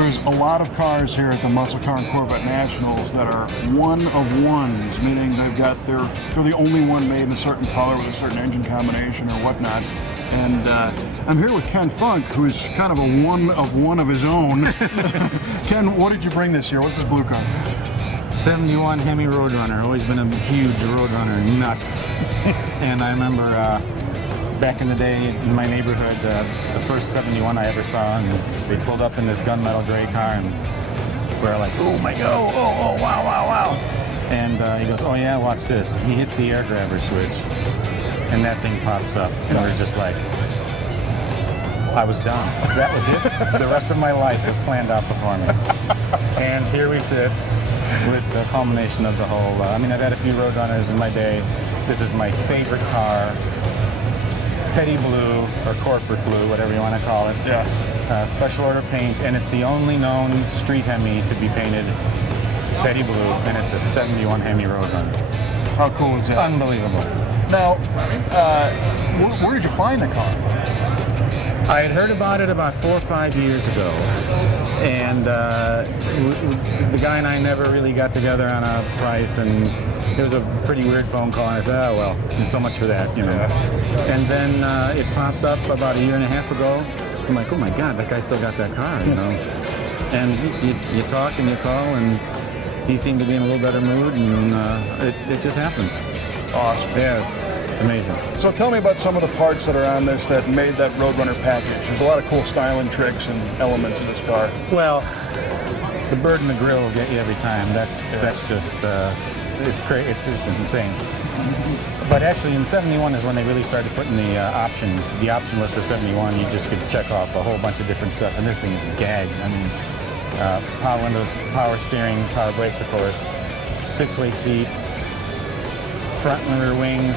There's a lot of cars here at the Muscle Car and Corvette Nationals that are one of ones, meaning they're the only one made in a certain color with a certain engine combination or whatnot. And I'm here with Kenn Funk, who's kind of a one of his own. Ken, what did you bring this year? What's this blue car? 71 HEMI Road Runner. Always been a huge Road Runner nut. And I remember back in the day in my neighborhood, the first 71 I ever saw, and they pulled up in this gunmetal gray car, and we were like, oh my god, oh, wow, wow, wow. And he goes, oh yeah, watch this. He hits the air grabber switch, and that thing pops up, and we're just like, I was done. That was it. The rest of my life was planned out before me. And here we sit with the culmination of the whole, I mean, I've had a few Road Runners in my day. This is my favorite car. Petty blue, or corporate blue, whatever you want to call it. Yeah. Special order paint, and it's the only known street Hemi to be painted petty blue, and it's a 71 HEMI Road Runner. How cool is that? Unbelievable. Now, where did you find the car? I had heard about it about 4 or 5 years ago, and the guy and I never really got together on a price, and it was a pretty weird phone call, and I said, oh well, so much for that, you know. Yeah. And then it popped up about 1.5 years ago. I'm like, oh my god, that guy still got that car, you know. And you talk and you call, and he seemed to be in a little better mood, and it just happened. Awesome. Yes. Amazing. So tell me about some of the parts that are on this that made that Road Runner package. There's a lot of cool styling tricks and elements in this car. Well, the bird in the grill will get you every time. That's just it's great. It's insane. But actually, in '71 is when they really started putting the option list for '71. You just could check off a whole bunch of different stuff, and this thing is gagged. I mean, power windows, power steering, power brakes, of course, 6-way seat, front and rear wings.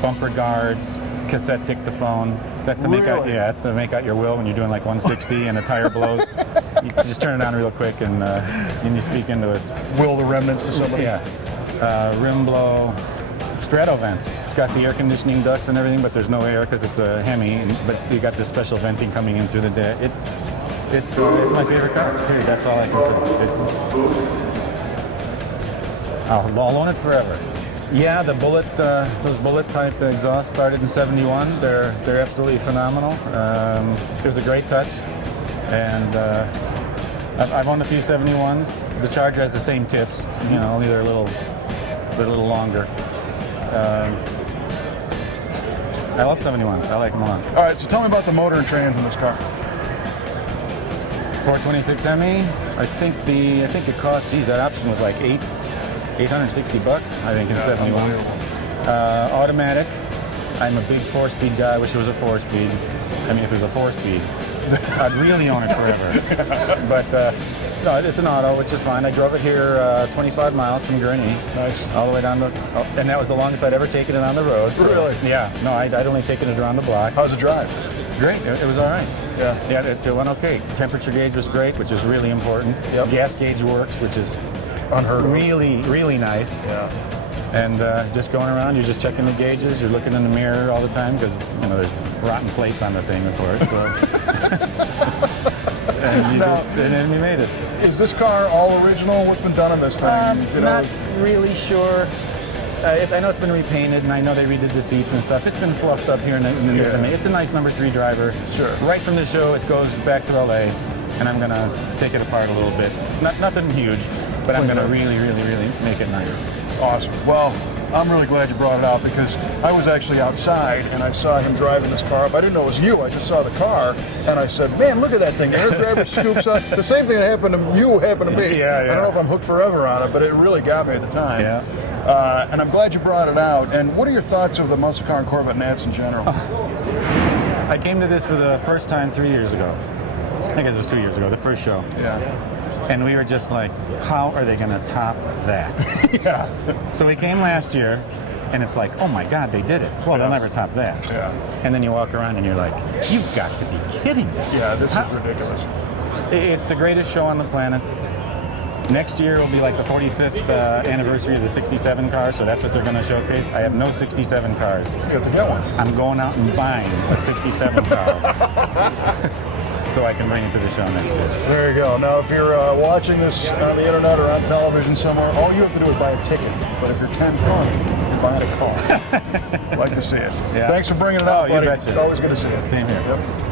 Bumper guards, cassette dictaphone. That's to make out, yeah, that's to make out your will when you're doing like 160 and a tire blows. You just turn it on real quick and you speak into it. Will the remnants to somebody? Yeah. Rim blow, strato vent. It's got the air conditioning ducts and everything, but there's no air because it's a Hemi. But you got this special venting coming in through the deck. It's my favorite car. Period. That's all I can say. I'll own it forever. Yeah, the those bullet type exhausts started in '71. They're absolutely phenomenal. It was a great touch, and I've owned a few '71s. The Charger has the same tips, you know, only they're a little longer. I love '71s. I like them a lot. All right, so tell me about the motor and trans in this car. 426 Hemi. I think it cost. Geez, that option was like $860, I think, in '71. Automatic. I'm a big 4-speed guy. I wish it was a 4-speed. I mean, if it was a 4-speed, I'd really own it forever. But no, it's an auto, which is fine. I drove it here 25 miles from Gurnee. Nice. All the way down and that was the longest I'd ever taken it on the road. So, really? Yeah. No, I'd only taken it around the block. How's it drive? Great. It was all right. Yeah. Yeah, it went okay. Temperature gauge was great, which is really important. Yep. Gas gauge works, which is unheard of. Really, really nice. Yeah. And just going around, you're just checking the gauges. You're looking in the mirror all the time because, you know, there's rotten plates on the thing, of course. So. and you made it. Is this car all original? What's been done on this thing? Not really sure. I know it's been repainted, and I know they redid the seats and stuff. It's been fluffed up here in the It's a nice number 3 driver. Sure. Right from the show, it goes back to LA, and I'm gonna take it apart a little bit. Nothing huge, but I'm gonna really, really, really make it nice. Awesome. Well, I'm really glad you brought it out because I was actually outside and I saw him driving this car up. I didn't know it was you. I just saw the car and I said, man, look at that thing. The air grabber scoops on. The same thing that happened to you happened to me. Yeah. I don't know if I'm hooked forever on it, but it really got me at the time. Yeah. And I'm glad you brought it out. And what are your thoughts of the Muscle Car and Corvette Nats in general? I came to this for the first time 3 years ago. I guess it was 2 years ago, the first show. Yeah. And we were just like, how are they going to top that? Yeah. So we came last year, and it's like, oh my God, they did it. Well, they'll never top that. Yeah. And then you walk around and you're like, you've got to be kidding me. Yeah, this is ridiculous. It's the greatest show on the planet. Next year will be like the 45th anniversary of the 67 car, so that's what they're going to showcase. I have no 67 cars. You have to get one. I'm going out and buying a 67 car. so I can bring it to the show next year. There you go. Now, if you're watching this on the internet or on television somewhere, all you have to do is buy a ticket. But if you're Kenn Funk, you're buying a car. I'd like to see it. Yeah. Thanks for bringing it up, Oh, you buddy. betcha. It's always good to see you. Same here. Yep.